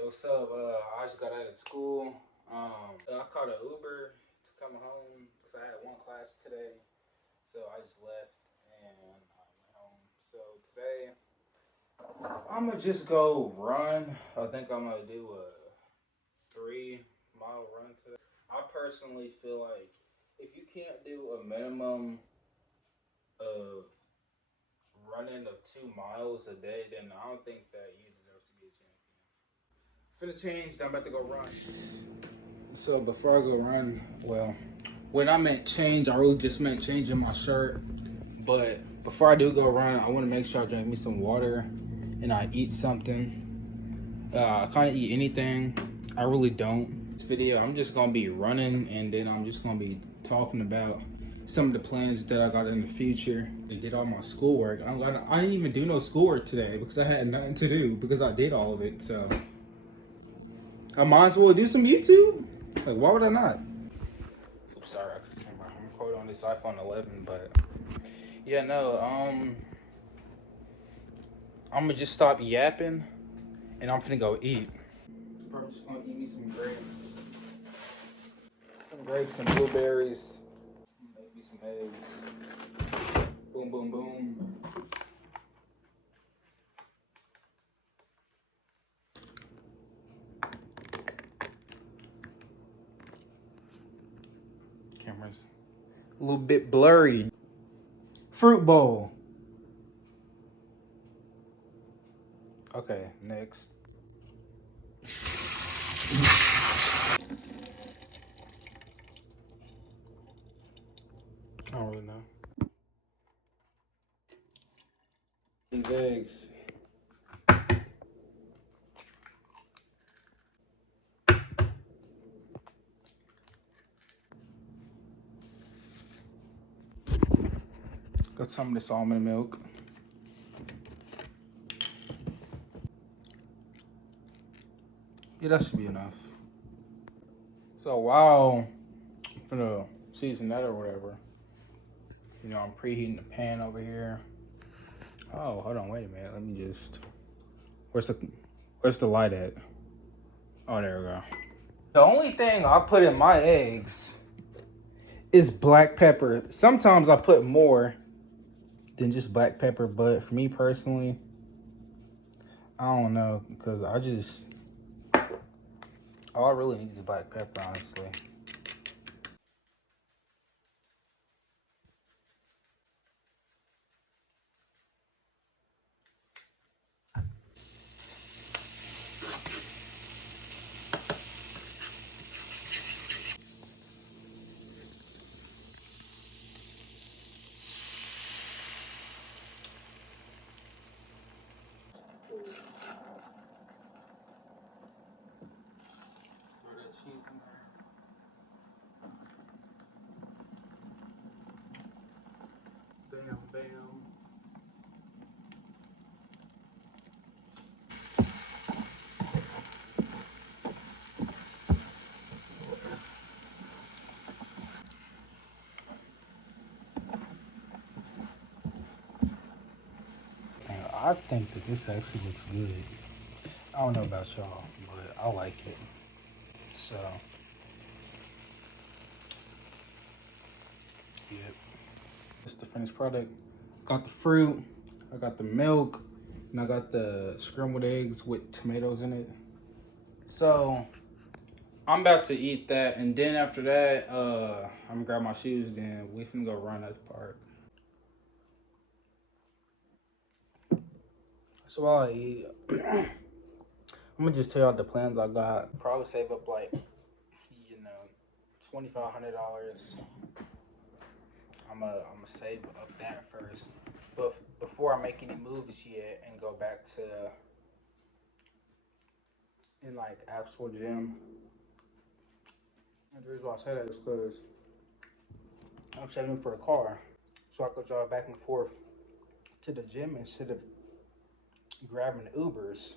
Hey, what's up? I just got out of school. I caught an Uber to come home because I had one class today. So I just left and I went home. So today I'm gonna just go run. I think I'm gonna do a 3 mile run today. I personally feel like if you can't do a minimum of running of 2 miles a day, then I don't think that you deserve to be a champion. Finna change. I'm about to go run. So before I go run, well, when I meant change, I really just meant changing my shirt. But before I do go run, I want to make sure I drink me some water and I eat something. I kind of eat anything. I really don't. This video, I'm just gonna be running, and then I'm just gonna be talking about some of the plans that I got in the future. I did all my schoolwork. I didn't even do no schoolwork today because I had nothing to do because I did all of it. So I might as well do some YouTube. Like, why would I not? Oops, sorry, I could turn my home code on this iPhone 11, but yeah, no, I'm gonna just stop yapping and I'm finna go eat. I'm just gonna eat me some grapes and blueberries, maybe some eggs. Boom, boom, boom. Camera's a little bit blurry. Fruit bowl. Okay, next. I don't really know. These eggs. Got some of this almond milk. Yeah, that should be enough. So while I'm finna season that or whatever, you know, I'm preheating the pan over here. Oh, hold on, wait a minute. Let me just. Where's the light at? Oh, there we go. The only thing I put in my eggs is black pepper. Sometimes I put more than just black pepper, but for me personally, I don't know because all I really need is black pepper, honestly. Throw that cheese in there. Bam, bam. And I think that this actually looks good. I don't know about y'all, but I like it. So, yep. It's the finished product. Got the fruit, I got the milk, and I got the scrambled eggs with tomatoes in it. So, I'm about to eat that, and then after that, I'm gonna grab my shoes, then we finna go run at the park. So while I eat, I'm gonna just tell y'all the plans I got. Probably save up like, $2,500. I'm gonna save up that first, but before I make any moves yet and go back to in like actual gym. And the reason why I say that is because I'm saving for a car, so I could drive back and forth to the gym instead of grabbing Ubers.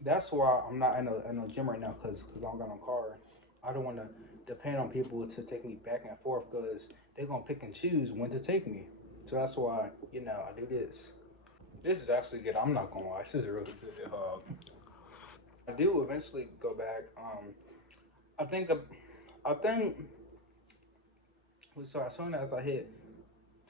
That's why I'm not in a gym right now because I don't got no car. I don't want to depend on people to take me back and forth because they're gonna pick and choose when to take me. So that's why I do this. This is actually good. I'm not gonna lie. This is really good. do eventually go back, I think I think so. As soon as I hit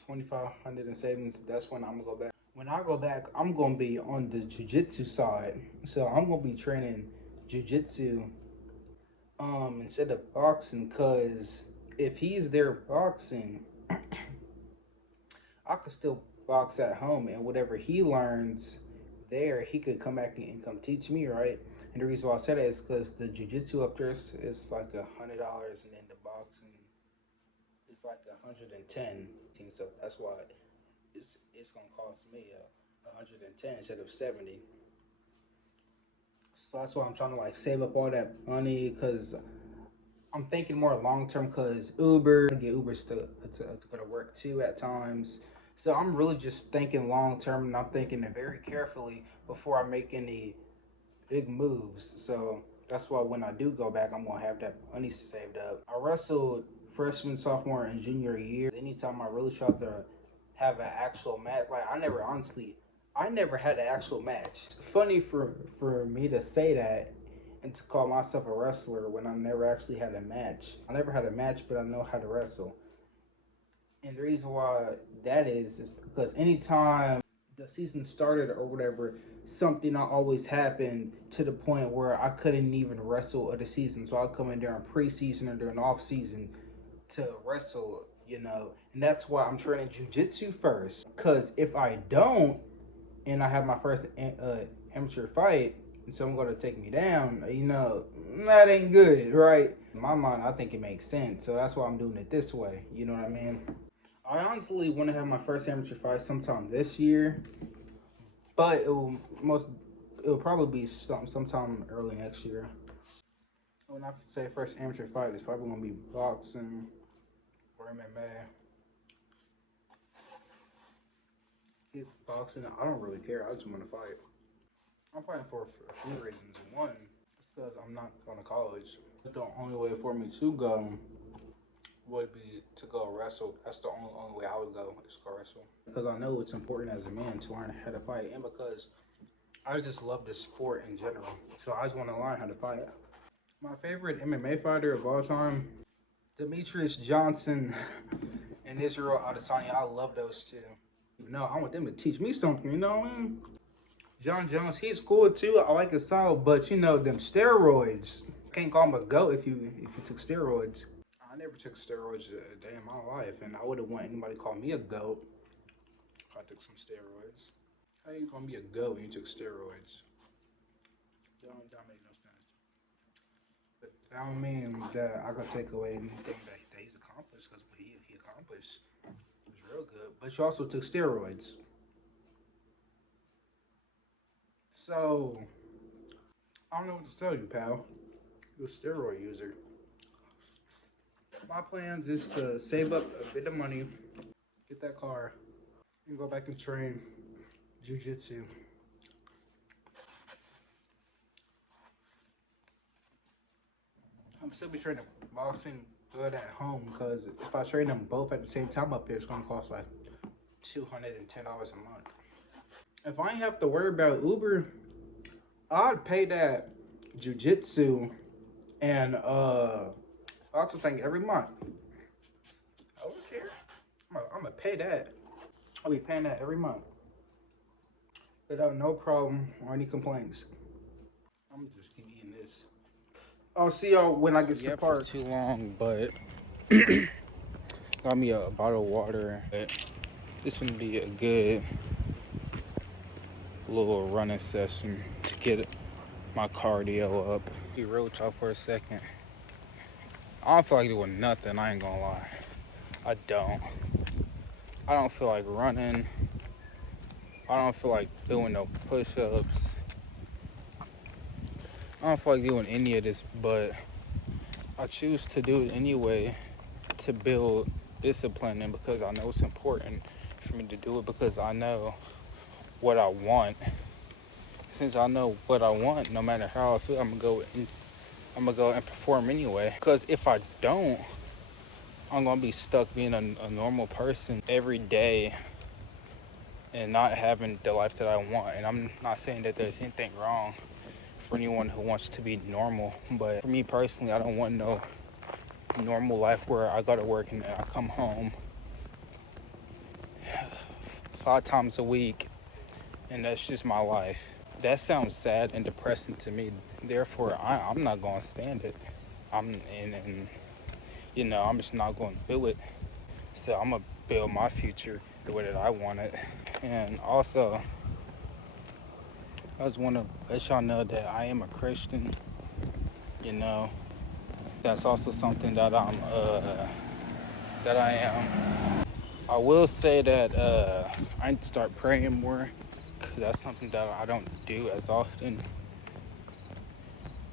2,500 in savings, that's when I'm gonna go back. When I go back, I'm gonna be on the jujitsu side. So I'm gonna be training jujitsu instead of boxing, cause if he's there boxing, I could still box at home, and whatever he learns there, he could come back and come teach me, right? And the reason why I said that is because the jujitsu up there is like $100, and then the boxing is like 110. So that's why it's gonna cost me 110 instead of 70. So that's why I'm trying to like save up all that money because I'm thinking more long term because Uber, get Ubers to go to work too at times. So I'm really just thinking long term and I'm thinking it very carefully before I make any big moves. So that's why when I do go back, I'm gonna have that money saved up. I wrestled freshman, sophomore, and junior year. Anytime I really tried to have an actual match, like I never had an actual match. It's funny for me to say that and to call myself a wrestler when I never actually had a match. I never had a match, but I know how to wrestle. And the reason why that is because anytime the season started or whatever, something always happened to the point where I couldn't even wrestle of the season. So I'll come in during preseason or during off season to wrestle, and that's why I'm training jujitsu first. Because if I don't, and I have my first amateur fight, and someone going to take me down, that ain't good, right? In my mind, I think it makes sense. So that's why I'm doing it this way. You know what I mean? I honestly want to have my first amateur fight sometime this year, but it'll probably be sometime early next year. When I say first amateur fight, it's probably gonna be boxing or MMA. Boxing, I don't really care. I just want to fight. I'm fighting for a few reasons. One, it's because I'm not going to college. The only way for me to go would be to go wrestle. That's the only way I would go is go wrestle. Because I know it's important as a man to learn how to fight, and because I just love the sport in general. So I just want to learn how to fight. My favorite MMA fighter of all time, Demetrius Johnson and Israel Adesanya. I love those two. No, I want them to teach me something. You know what I mean? John Jones, he's cool too. I like his style, but them steroids. Can't call him a goat if you took steroids. I never took steroids a day in my life, and I wouldn't want anybody to call me a goat if I took some steroids. How you gonna be a goat when you took steroids? Don't make no sense. But that don't mean that I can take away anything that he's accomplished, because what he accomplished was real good. But you also took steroids. So, I don't know what to tell you, pal. You're a steroid user. My plans is to save up a bit of money, get that car, and go back and train jujitsu. I'm still be training boxing good at home because if I train them both at the same time up there, it's gonna cost like $210 a month. If I ain't have to worry about Uber, I'd pay that jujitsu and boxing thing every month. I don't care. I'm gonna pay that. I'll be paying that every month without no problem or any complaints. I'm gonna just keep eating this. I'll see y'all when I get to the park. Too long, but got me a bottle of water. This gonna be a good little running session to get my cardio up. Be real talk for a second. I don't feel like doing nothing. I ain't gonna lie. I don't. I don't feel like running. I don't feel like doing no push-ups. I don't feel like doing any of this, but I choose to do it anyway to build discipline, and because I know it's important for me to do it because I know what I want. Since I know what I want, no matter how I feel, I'm gonna go and perform anyway. Because if I don't, I'm gonna be stuck being a normal person every day and not having the life that I want. And I'm not saying that there's anything wrong for anyone who wants to be normal. But for me personally, I don't want no normal life where I go to work and I come home 5 times a week and that's just my life. That sounds sad and depressing to me. Therefore, I'm not going to stand it. And I'm just not going to do it. So I'm going to build my future the way that I want it. And also, I just want to let y'all know that I am a Christian. You know, that's also something that I am. I will say that I need to start praying more because that's something that I don't do as often.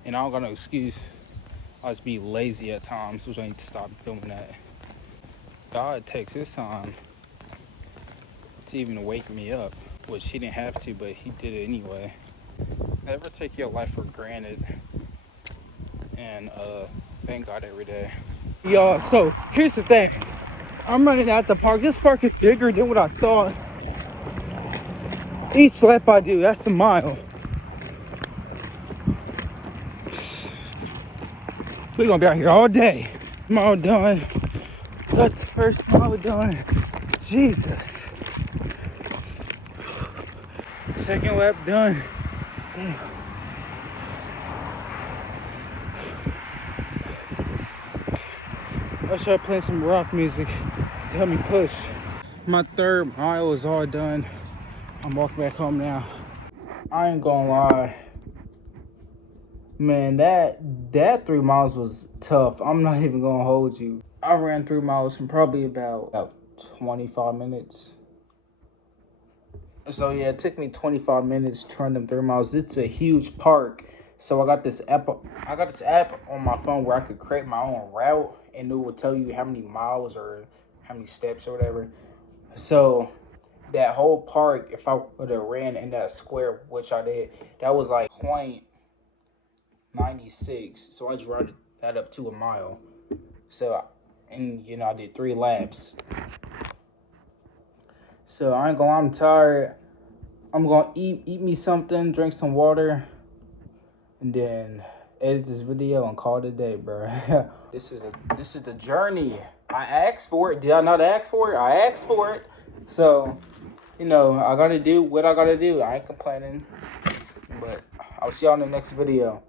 And I don't got no excuse. I just be lazy at times, which I need to stop doing that. God takes his time to even wake me up, which he didn't have to, but he did it anyway. Never take your life for granted, and thank God every day. Y'all, so here's the thing. I'm running out the park. This park is bigger than what I thought. Each lap I do, that's a mile. We're gonna be out here all day. Mile done. That's the first mile done. Jesus. Second lap done. Damn. I should play some rock music to help me push. My third mile is all done. I'm walking back home now. I ain't gonna lie. Man, that 3 miles was tough. I'm not even gonna hold you. I ran 3 miles in probably about 25 minutes. So yeah, it took me 25 minutes to run them 3 miles. It's a huge park. So I got this app on my phone where I could create my own route and it would tell you how many miles or how many steps or whatever. So that whole park, if I would have ran in that square, which I did, that was like 0.96. So I just rounded that up to a mile. So, and I did 3 laps. So I ain't gonna lie, I'm tired. I'm gonna eat me something, drink some water, and then edit this video and call it a day, bro. This is the journey. I asked for it. Did I not ask for it? I asked for it. So, I gotta do what I gotta do. I ain't complaining. But I'll see y'all in the next video.